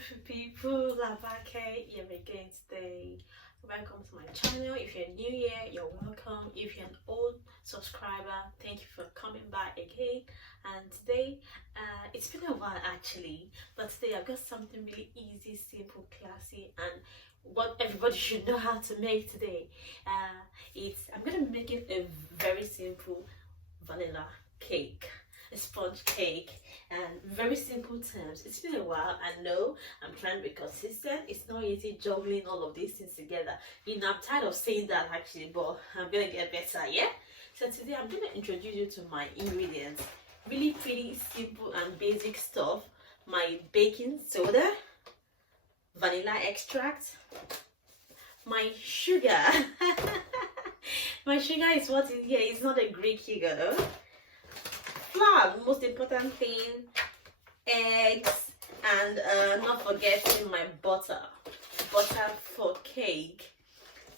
beautiful people, Labby here again today. Welcome to my channel. If you're new here, you're welcome. If you're an old subscriber, thank you for coming back again. And today, it's been a while actually, but today I've got something really easy, simple, classy, and what everybody should know how to make today. I'm gonna be making a very simple vanilla cake, a sponge cake, and very simple terms. It's been a while, I know. I'm trying to be consistent. It's not easy juggling all of these things together. You know, I'm tired of saying that actually, but I'm gonna get better. Yeah, so today I'm gonna introduce you to my ingredients. Really pretty simple and basic stuff. My baking soda, vanilla extract, my sugar. My sugar is what's in here. It's not a Greek sugar though. Flour, the most important thing, eggs, and not forgetting my butter for cake.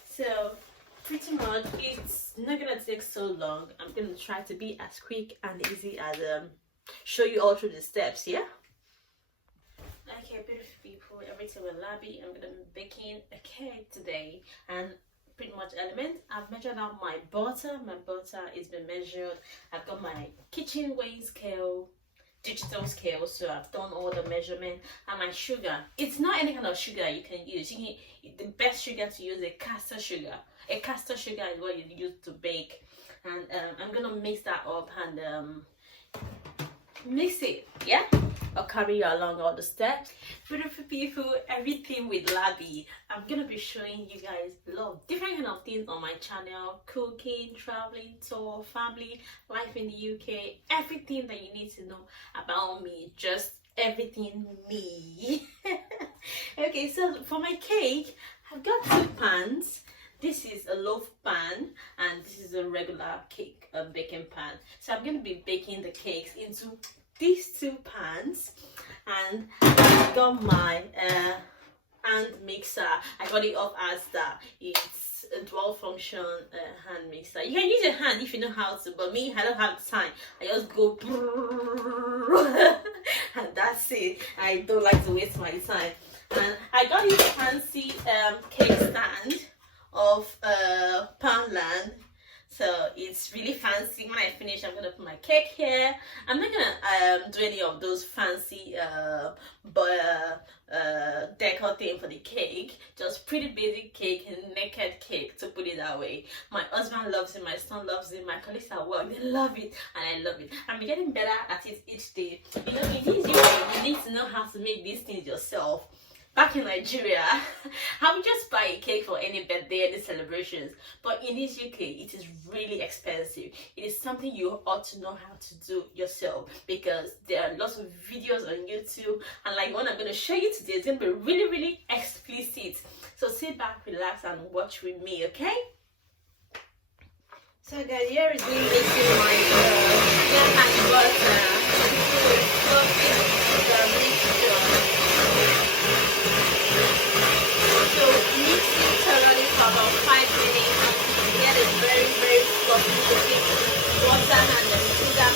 So pretty much it's not gonna take so long. I'm gonna try to be as quick and easy as show you all through the steps. Yeah, okay, beautiful people, everything will Labby. I'm gonna be baking a cake today, and pretty much element. I've measured out my butter. My butter is been measured. I've got my kitchen weighing scale, digital scale, so I've done all the measurement. And my sugar, it's not any kind of sugar you can use. The best sugar to use is a castor sugar. A castor sugar is what you use to bake. And I'm gonna mix that up and mix it, yeah? I'll carry you along all the steps. Beautiful people, everything with Labby. I'm gonna be showing you guys a lot of different kind of things on my channel: cooking, traveling, tour, family, life in the UK, everything that you need to know about me, just everything me. Okay, so for my cake, I've got two pans. This is a loaf pan and this is a regular cake baking pan. So I'm going to be baking the cakes into these two pans, and I've got my hand mixer. I got it off as that. It's a dual function hand mixer. You can use your hand if you know how to, but me, I don't have time. I just go and that's it. I don't like to waste my time. And I got this fancy cake stand of Poundland, so it's really fancy. When I finish, I'm gonna put my cake here. I'm not gonna do any of those fancy decor thing for the cake. Just pretty basic cake and naked cake, to put it that way. My husband loves it, my son loves it, my colleagues at work, they love it, and I love it. I'm getting better at it each day. You know, you need to know how to make these things yourself. Back in Nigeria, I would just buy a cake for any birthday, any celebrations. But in this UK, it is really expensive. It is something you ought to know how to do yourself, because there are lots of videos on YouTube, and like one I'm going to show you today is going to be really, really explicit. So sit back, relax, and watch with me, okay? So guys, here is me making my egg and butter. So mix it thoroughly for about 5 minutes to get a very, very fluffy looking butter and the sugar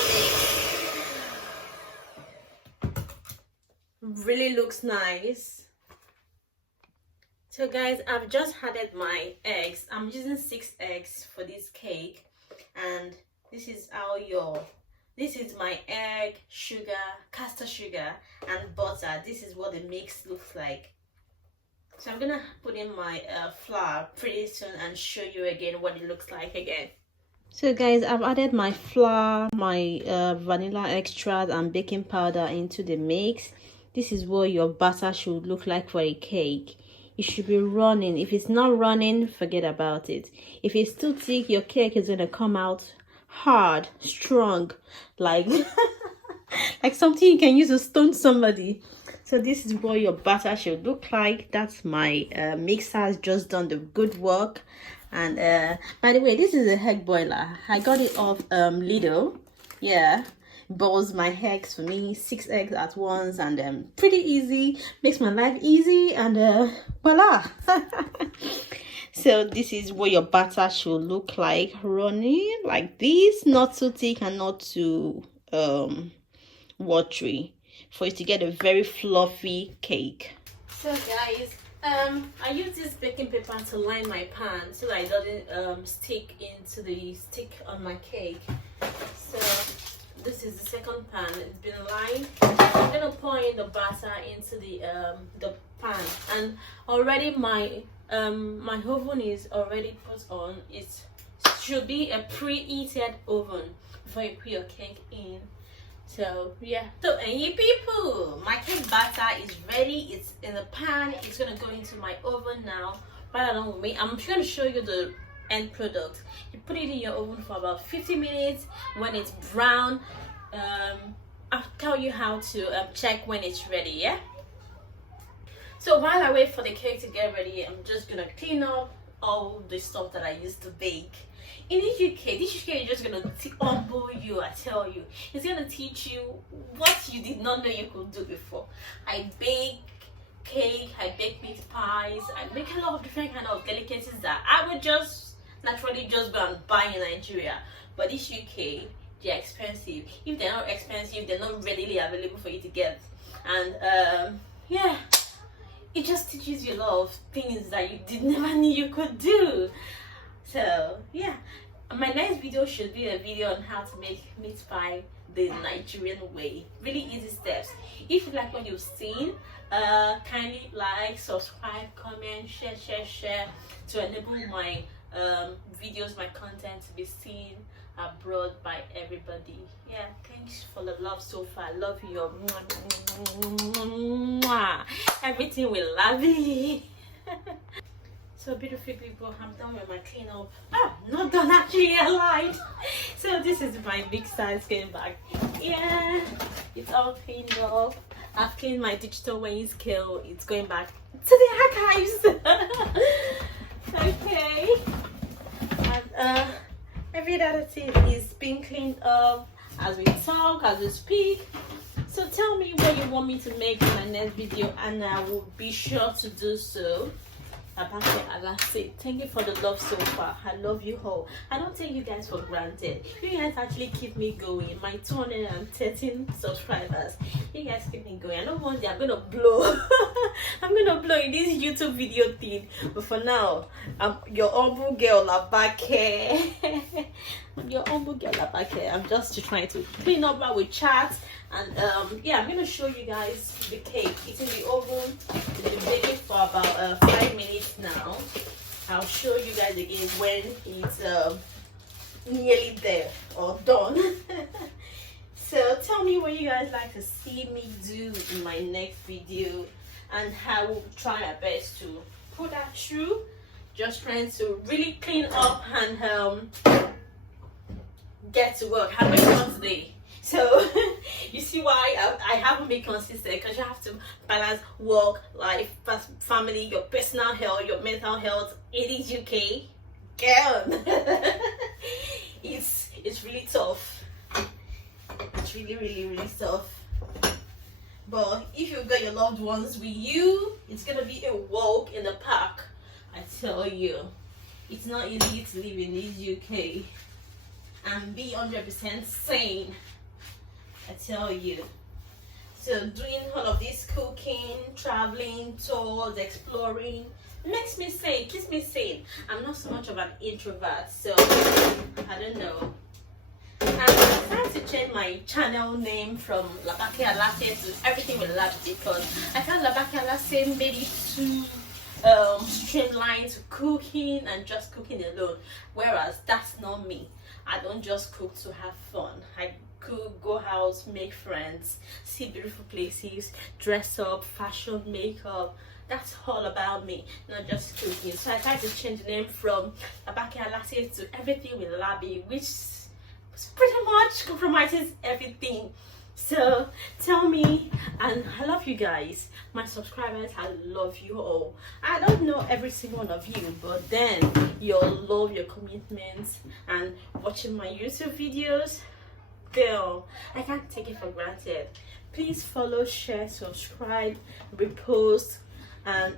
mix. Really looks nice. So guys, I've just added my eggs. I'm using 6 eggs for this cake, and this is this is my egg, sugar, castor sugar, and butter. This is what the mix looks like. So I'm gonna put in my flour pretty soon and show you again what it looks like again. So guys, I've added my flour, my vanilla extract and baking powder into the mix. This is what your batter should look like for a cake. It should be running. If it's not running, forget about it. If it's too thick, your cake is gonna come out hard, strong, like like something you can use to stone somebody. So this is what your batter should look like. That's my mixer has just done the good work. And by the way, this is a egg boiler. I got it off Lidl. Yeah, boils my eggs for me, 6 eggs at once, and pretty easy, makes my life easy, and voila. So this is what your batter should look like, running like this, not too thick and not too watery. for you to get a very fluffy cake. So guys, I use this baking paper to line my pan so that it doesn't stick on my cake. So this is the second pan. It's been lined. I'm gonna pour in the batter into the pan, and already my oven is already put on. It should be a preheated oven before you put your cake in. So yeah, so any people, my cake batter is ready. It's in the pan. It's gonna go into my oven now. Right along with me, I'm going to show you the end product. You put it in your oven for about 50 minutes. When it's brown, I'll tell you how to check when it's ready. Yeah, so while I wait for the cake to get ready, I'm just gonna clean up all the stuff that I used to bake. In this UK is just gonna humble you. I tell you, it's gonna teach you what you did not know you could do before. I bake cake, I bake meat pies, I make a lot of different kind of delicacies that I would just naturally just go and buy in Nigeria. But this UK, they're expensive. If they're not expensive, they're not readily available for you to get. And yeah, it just teaches you a lot of things that you did never knew you could do. So yeah, my next video should be a video on how to make meat pie the Nigerian way. Really easy steps. If you like what you've seen, kindly like, subscribe, comment, share to enable my videos, my content to be seen abroad by everybody. Yeah, thanks for the love so far. I love you. Everything with Labby. So beautiful people, I'm done with my cleanup. Oh, not done actually, I lied. So this is my big size came back. Yeah, it's all cleaned up. I've cleaned my digital weighing scale. It's going back to the archives. Okay. And every other thing is being cleaned up as we talk, as we speak. So tell me what you want me to make in my next video, and I will be sure to do so. Thank you for the love so far. I love you all. I don't take you guys for granted. You guys actually keep me going. My 213 subscribers, you guys keep me going. I know one day I'm gonna blow. I'm gonna blow in this YouTube video thing, but for now, I'm your humble girl Labake. I'm your humble girl Labake. I'm just trying to clean up while we chat. And yeah, I'm gonna show you guys the cake. It's in the oven. It's been baking for about 5 minutes now. I'll show you guys again when it's nearly there or done. So tell me what you guys like to see me do in my next video, and I will try my best to put that through. Just trying to really clean up and get to work. How much fun today? So you see why I haven't been consistent, because you have to balance work, life, family, your personal health, your mental health. It is UK, girl. It's really tough. It's really tough. But if you've got your loved ones with you, it's gonna be a walk in the park. I tell you, it's not easy to live in this UK and be 100% sane. I tell you. So doing all of this cooking, traveling, tours, exploring makes me sane, keeps me sane. I'm not so much of an introvert, so I don't know. I'm trying to change my channel name from Labake Alase to Everything with Labby, because I found Labake Alase maybe too streamlined to cooking and just cooking alone, whereas that's not me. I don't just cook to have fun. I cook, go out, make friends, see beautiful places, dress up, fashion, makeup. That's all about me, not just cooking. So I tried to change the name from Labake Alase to Everything with Labby, which pretty much compromises everything. So tell me, and I love you guys, my subscribers. I love you all. I don't know every single one of you, but then your love, your commitment, and watching my YouTube videos, girl, I can't take it for granted. Please follow, share, subscribe, repost, and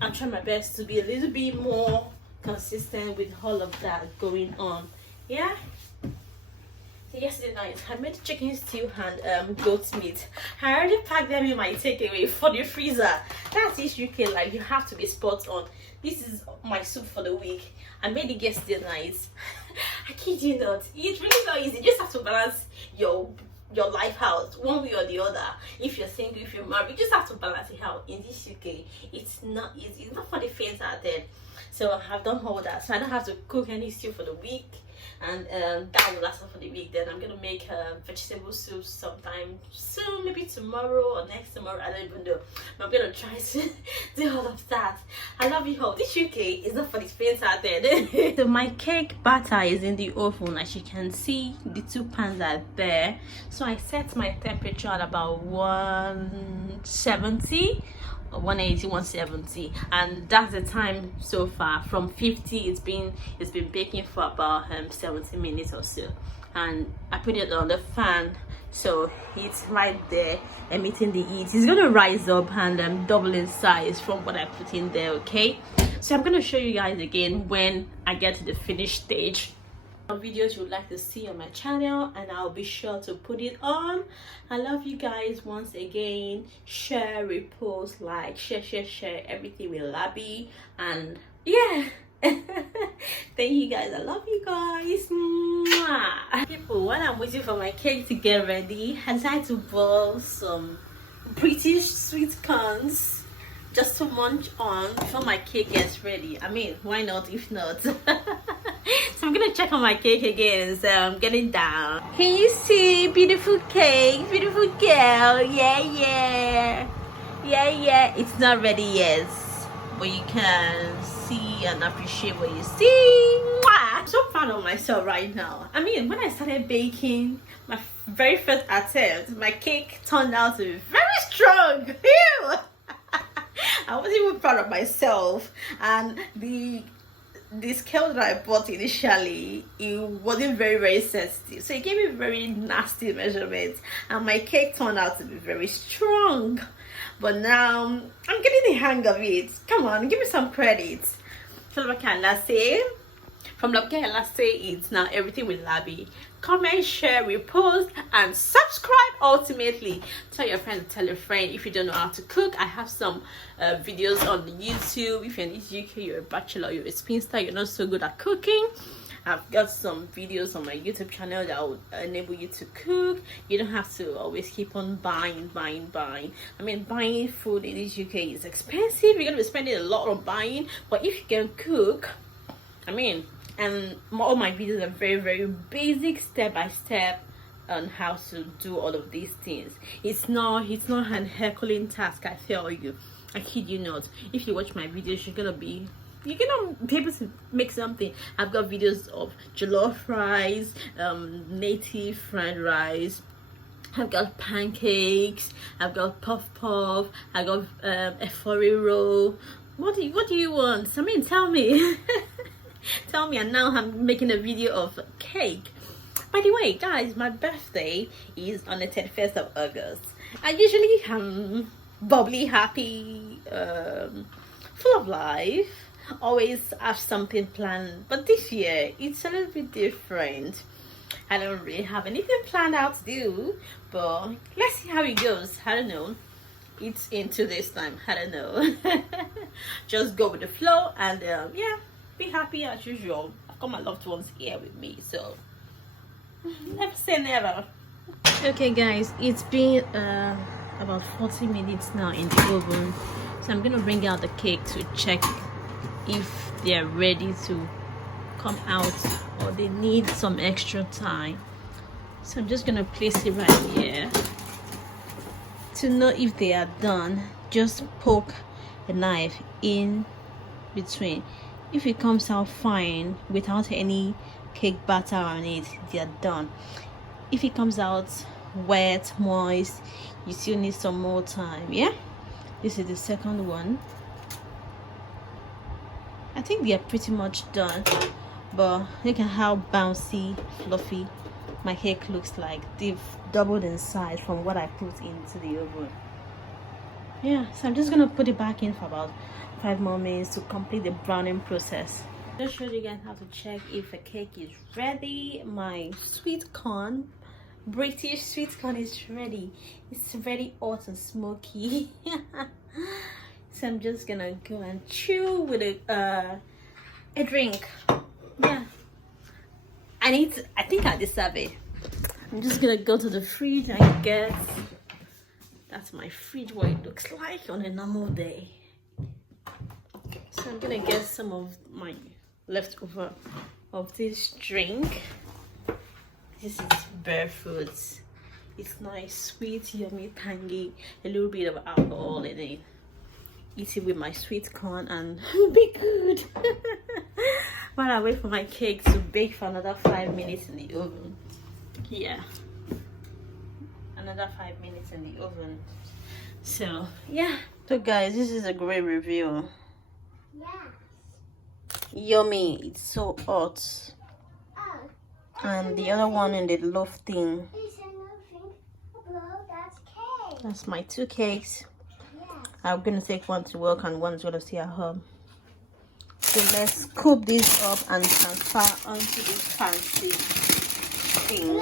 I'm trying my best to be a little bit more consistent with all of that going on. Yeah. So yesterday night I made chicken stew and goat meat. I already packed them in my takeaway for the freezer. That's East UK, like you have to be spot on. This is my soup for the week. I made it yesterday night. I kid you not, it's really not easy. You just have to balance your life out one way or the other. If you're single, if you're married, you just have to balance it out. In this UK, it's not easy. It's not for the faint-hearted. So I've done all that, so I don't have to cook any stew for the week, and that will last for the week. Then I'm gonna make vegetable soup sometime soon, maybe tomorrow or next tomorrow. I don't even know, but I'm gonna try to do all of that. I love you all. This UK is not for the faint-hearted. So my cake batter is in the oven. As you can see, the two pans are there. So I set my temperature at about 170. 180, 170, and that's the time so far. From 50, it's been baking for about 70 minutes or so, and I put it on the fan, so it's right there emitting the heat. It's gonna rise up and double in size from what I put in there. Okay, so I'm gonna show you guys again when I get to the finished stage. Videos you would like to see on my channel, and I'll be sure to put it on. I love you guys once again. Share, repost, like, share everything with Labby, and yeah. Thank you guys. I love you guys. Mwah. People, while I'm waiting for my cake to get ready, I decided to boil some British sweet corns just to munch on before my cake gets ready. I mean, why not if not? So I'm gonna check on my cake again. So I'm getting down. Can you see? Beautiful cake, beautiful girl. Yeah. It's not ready yet, but you can see and appreciate what you see. Mwah! I'm so proud of myself right now. I mean, when I started baking, my very first attempt, my cake turned out to be very strong. Ew! I wasn't even proud of myself, and the scale that I bought initially, it wasn't very sensitive, so it gave me very nasty measurements, and my cake turned out to be very strong. But now I'm getting the hang of it. Come on, give me some credit. From Labby, it's now everything with Labby. Comment, share, repost, and subscribe. Ultimately, tell your friend to tell a friend. If you don't know how to cook, I have some videos on YouTube. If you're in this UK, you're a bachelor, you're a spinster, you're not so good at cooking, I've got some videos on my YouTube channel that will enable you to cook. You don't have to always keep on buying. I mean, buying food in this UK is expensive. You're gonna be spending a lot on buying, but if you can cook, I mean, and all my videos are very basic, step by step on how to do all of these things. It's not an Herculean task, I tell you. I kid you not. If you watch my videos, you're gonna be able to make something. I've got videos of jollof rice, native fried rice, I've got pancakes, I've got puff, I've got a furry roll. What do you want? I mean, tell me. Tell me. And now I'm making a video of cake. By the way, guys, my birthday is on the 31st of August. I usually am bubbly, happy, full of life, always have something planned, but this year it's a little bit different. I don't really have anything planned out to do, but let's see how it goes. I don't know, it's into this time. I don't know. Just go with the flow, and yeah, be happy as usual. I've got my loved ones here with me, so never say never. Okay guys, it's been about 40 minutes now in the oven, so I'm gonna bring out the cake to check if they're ready to come out or they need some extra time. So I'm just gonna place it right here. To know if they are done, just poke a knife in between. If it comes out fine without any cake batter on it, they are done. If it comes out wet, moist, you still need some more time. Yeah, this is the second one. I think they are pretty much done, but look at how bouncy, fluffy my cake looks like. They've doubled in size from what I put into the oven. Yeah, so I'm just gonna put it back in for about 5 more minutes to complete the browning process. Just showed you guys how to check if a cake is ready. My sweet corn, British sweet corn, is ready. It's very hot and smoky. So I'm just gonna go and chew with a drink. Yeah, I think I deserve it. I'm just gonna go to the fridge and get. That's my fridge, what it looks like on a normal day. So I'm gonna get some of my leftover of this drink. This is barefoot. It's nice, sweet, yummy, tangy, a little bit of alcohol in it. Eat it with my sweet corn and it'll be good. While I wait for my cake to bake for another 5 minutes in the oven. Yeah, another 5 minutes in the oven. So yeah, so guys, this is a great review. Yummy, it's so hot. And the other one in the loaf thing. That's my 2 cakes. I'm gonna take one to work and one's gonna stay at home. So let's scoop this up and transfer onto this fancy thing.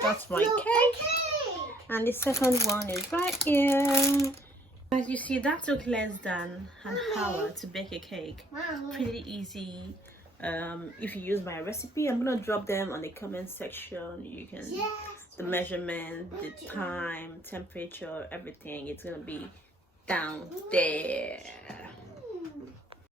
That's my cake. And the second one is right here. As you see, that took less than an hour to bake a cake. Pretty easy. If you use my recipe, I'm gonna drop them on the comment section. You can the measurement, the time, temperature, everything. It's gonna be down there.